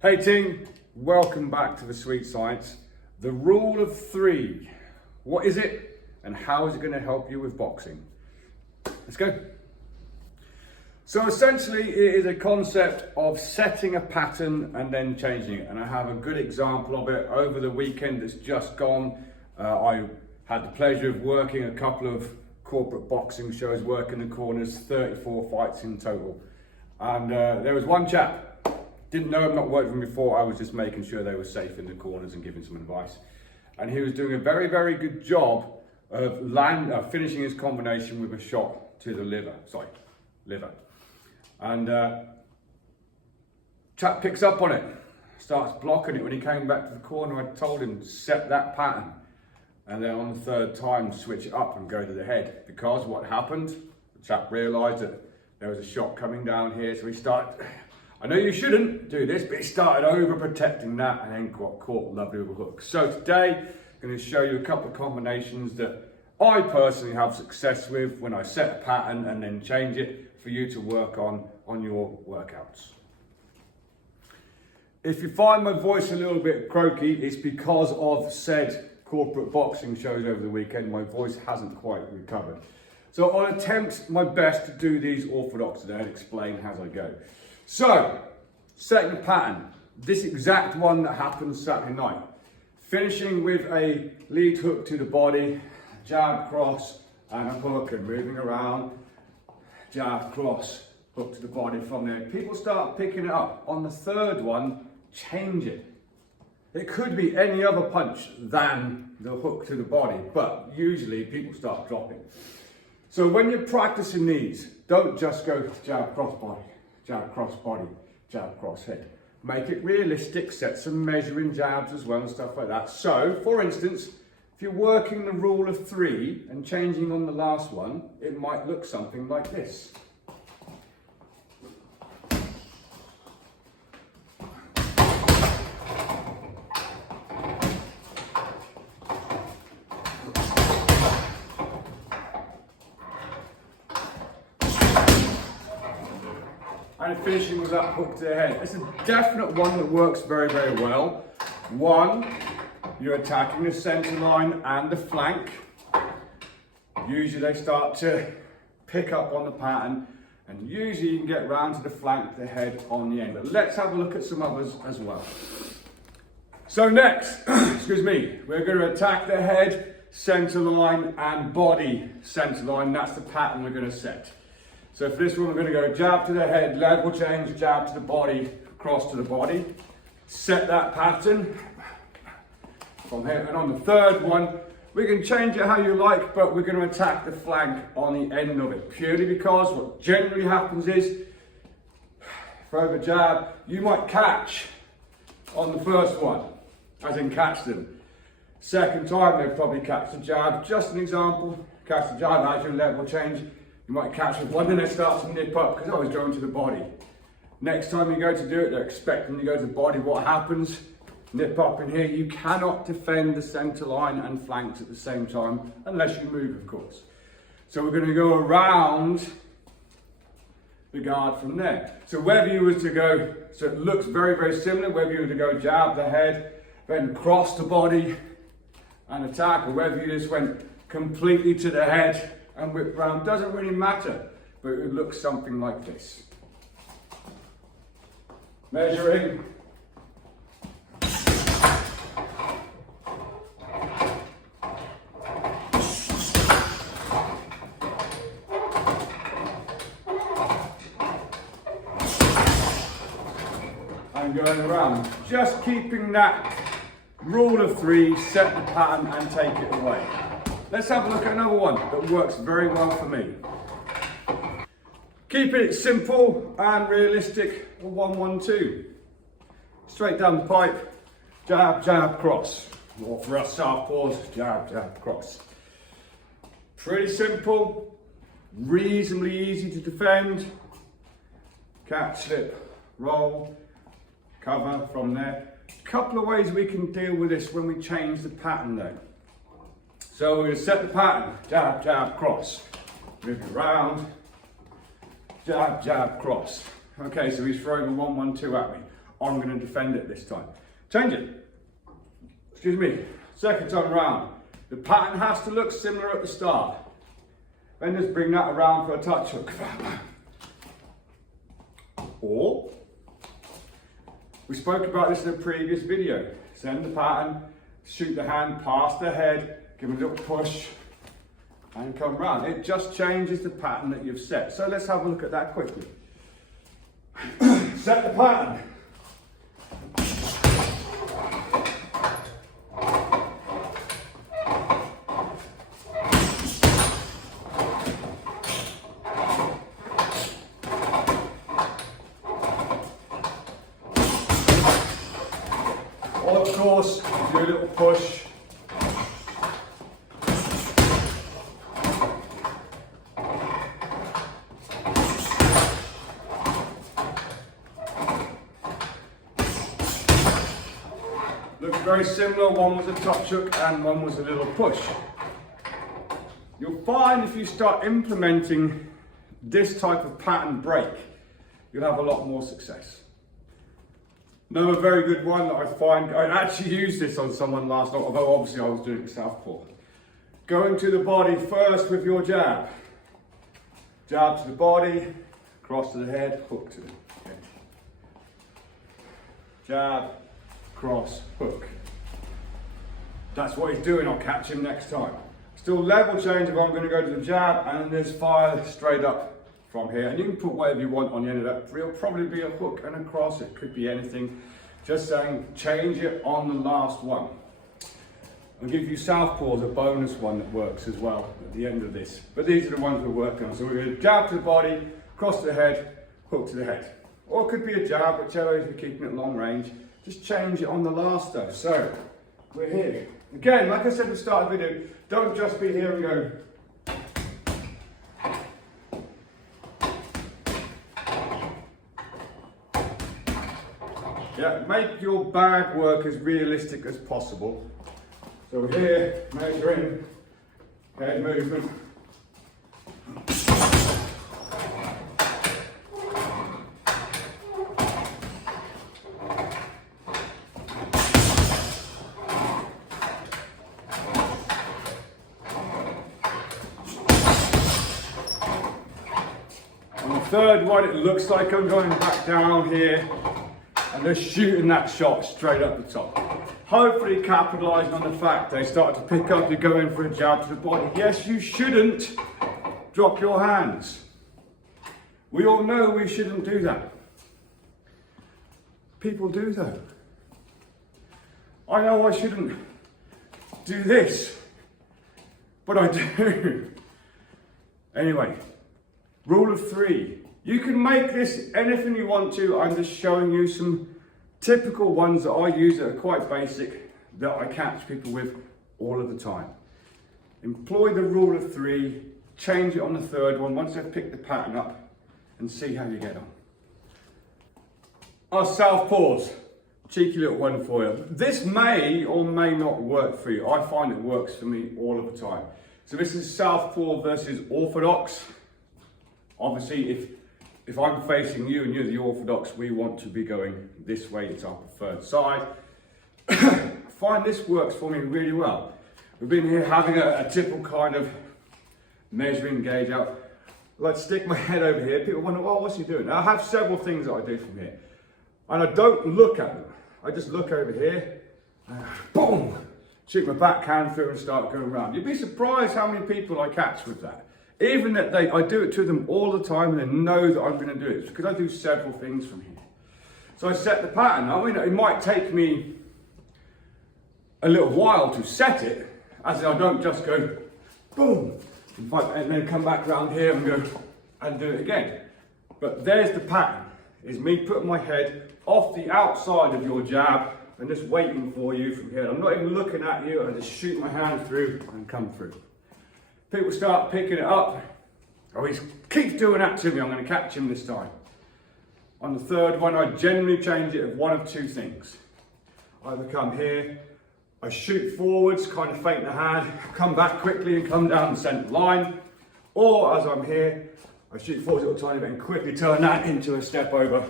Hey team, welcome back to Thesweetscience. The rule of three. What is it and how is it going to help you with boxing? Let's go. So essentially it is a concept of setting a pattern and then changing it. And I have a good example of it over the weekend that's just gone. I had the pleasure of working a couple of corporate boxing shows, working the corners, 34 fights in total. And there was one chap, didn't know him, not worked with him before. I was just making sure they were safe in the corners and giving some advice. And he was doing a very, very good job of finishing his combination with a shot to the liver. And chap picks up on it, starts blocking it. When he came back to the corner, I told him, set that pattern. And then on the third time, switch it up and go to the head. Because what happened, the chap realised that there was a shot coming down here, so he started, I know you shouldn't do this, but he started overprotecting that and then got caught lovely with a hook. So today, I'm going to show you a couple of combinations that I personally have success with when I set a pattern and then change it for you to work on your workouts. If you find my voice a little bit croaky, it's because of said corporate boxing shows over the weekend. My voice hasn't quite recovered. So I'll attempt my best to do these orthodox today and explain as I go. So, setting a pattern, this exact one that happened Saturday night. Finishing with a lead hook to the body, jab, cross, and a hook, and moving around, jab, cross, hook to the body from there. People start picking it up. On the third one, change it. It could be any other punch than the hook to the body, but usually people start dropping. So when you're practicing these, don't just go jab, cross, body. Jab, cross, body, jab, cross, head. Make it realistic, set some measuring jabs as well and stuff like that. So, for instance, if you're working the rule of three and changing on the last one, it might look something like this. And finishing with that hook to the head. It's a definite one that works very, very well. One, you're attacking the center line and the flank. Usually they start to pick up on the pattern, and usually you can get round to the flank, the head on the end. But let's have a look at some others as well. So next, excuse me, we're going to attack the head, center line and body center line. That's the pattern we're going to set. So for this one, we're going to go jab to the head, level change, jab to the body, cross to the body. Set that pattern from here. And on the third one, we can change it how you like, but we're going to attack the flank on the end of it. Purely because what generally happens is, throw the jab, you might catch on the first one, as in catch them. Second time, they'll probably catch the jab. Just an example, catch the jab as your level change. You might catch with one and they start to nip up because I was going to the body. Next time you go to do it, they're expecting to go to the body. What happens? Nip up in here. You cannot defend the center line and flanks at the same time unless you move, of course. So we're going to go around the guard from there. So whether you was to go, so it looks very, very similar, whether you were to go jab the head, then cross the body and attack, or whether you just went completely to the head and whip round, doesn't really matter, but it would look something like this. Measuring. And going around. Just keeping that rule of three, set the pattern and take it away. Let's have a look at another one that works very well for me. Keeping it simple and realistic, a 1-1-2. Straight down the pipe, jab, jab, cross. Or for us Southpaws, jab, jab, cross. Pretty simple, reasonably easy to defend. Catch, slip, roll, cover from there. A couple of ways we can deal with this when we change the pattern though. So we're going to set the pattern, jab, jab, cross. Move it around, jab, jab, cross. Okay, so he's throwing a 1-1-2 at me. I'm going to defend it this time. Change it. Excuse me. Second time around. The pattern has to look similar at the start. Then just bring that around for a touch hook. Or, we spoke about this in a previous video. Send the pattern, shoot the hand past the head, give it a little push, and come round. It just changes the pattern that you've set. So let's have a look at that quickly. Set the pattern. Or of course, do a little push. Looks very similar, one was a touch hook and one was a little push. You'll find if you start implementing this type of pattern break, you'll have a lot more success. Another very good one that I find, I actually used this on someone last night, although obviously I was doing Southpaw. Going to the body first with your jab. Jab to the body, cross to the head, hook to the head. Jab, cross, hook. That's what he's doing, I'll catch him next time. Still level change if I'm going to go to the jab, and then there's fire straight up from here. And you can put whatever you want on the end of that. It'll probably be a hook and a cross, it could be anything. Just saying, change it on the last one. I'll give you Southpaw as a bonus one that works as well at the end of this. But these are the ones we're working on. So we're going to jab to the body, cross to the head, hook to the head. Or it could be a jab, whichever if you're keeping it long range. Just change it on the last though. So, we're here. Again, like I said at the start of the video, don't just be here and go. Yeah, make your bag work as realistic as possible. So we're here, measuring, head movement. On the third one, it looks like I'm going back down here and just shooting that shot straight up the top. Hopefully capitalising on the fact they start to pick up, you're going for a jab to the body. Yes, you shouldn't drop your hands. We all know we shouldn't do that. People do though. I know I shouldn't do this, but I do. Anyway, rule of three. You can make this anything you want to. I'm just showing you some typical ones that I use that are quite basic, that I catch people with all of the time. Employ the rule of three, change it on the third one once they've picked the pattern up, and see how you get on. Our Southpaws, cheeky little one for you. This may or may not work for you. I find it works for me all of the time. So this is Southpaw versus Orthodox. Obviously, if I'm facing you and you're the Orthodox, we want to be going this way. It's our preferred side. I find this works for me really well. We've been here having a typical kind of measuring gauge out. Let's stick my head over here. People wonder, well, what's he doing? Now, I have several things that I do from here. And I don't look at them. I just look over here, and boom, shoot my backhand through and start going around. You'd be surprised how many people I catch with that. Even that I do it to them all the time and they know that I'm going to do it. It's because I do several things from here. So I set the pattern. I mean, it might take me a little while to set it, as in I don't just go boom, and then come back around here and go and do it again. But there's the pattern, is me putting my head off the outside of your jab and just waiting for you from here. I'm not even looking at you, I just shoot my hand through and come through. People start picking it up. Oh, he keeps doing that to me, I'm going to catch him this time. On the third one, I generally change it with one of two things. Either come here, I shoot forwards, kind of feint the hand, come back quickly and come down the centre line. Or as I'm here, I shoot forwards a little tiny bit and quickly turn that into a step over,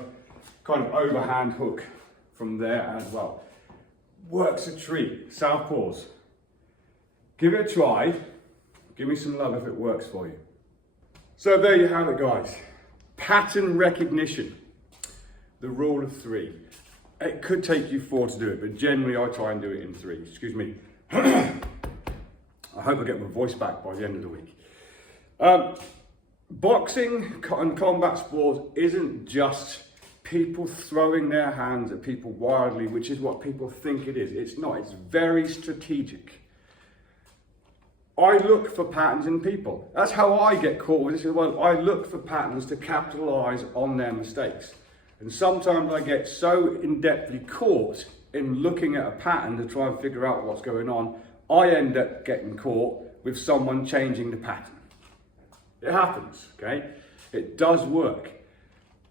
kind of overhand hook from there as well. Works a treat. Southpaws. Give it a try. Give me some love if it works for you. So there you have it, guys. Pattern recognition. The rule of 3. It could take you 4 to do it, but generally I try and do it in 3. Excuse me. I hope I get my voice back by the end of the week. Boxing and combat sports isn't just people throwing their hands at people wildly, which is what people think it is. It's not. It's very strategic. I look for patterns in people. That's how I get caught with this as well. I look for patterns to capitalize on their mistakes. And sometimes I get so in-depthly caught in looking at a pattern to try and figure out what's going on, I end up getting caught with someone changing the pattern. It happens, okay? It does work.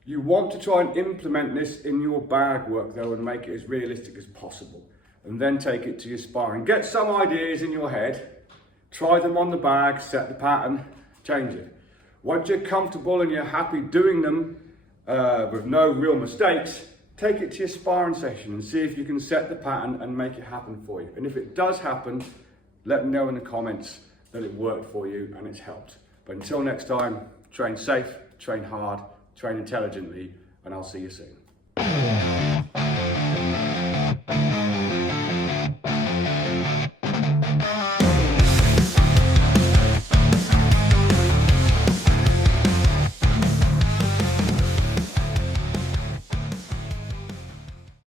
You want to try and implement this in your bag work though and make it as realistic as possible. And then take it to your sparring. Get some ideas in your head, try them on the bag, set the pattern, change it. Once you're comfortable and you're happy doing them with no real mistakes, take it to your sparring session and see if you can set the pattern and make it happen for you. And if it does happen, let me know in the comments that it worked for you and it's helped. But until next time, train safe, train hard, train intelligently, and I'll see you soon.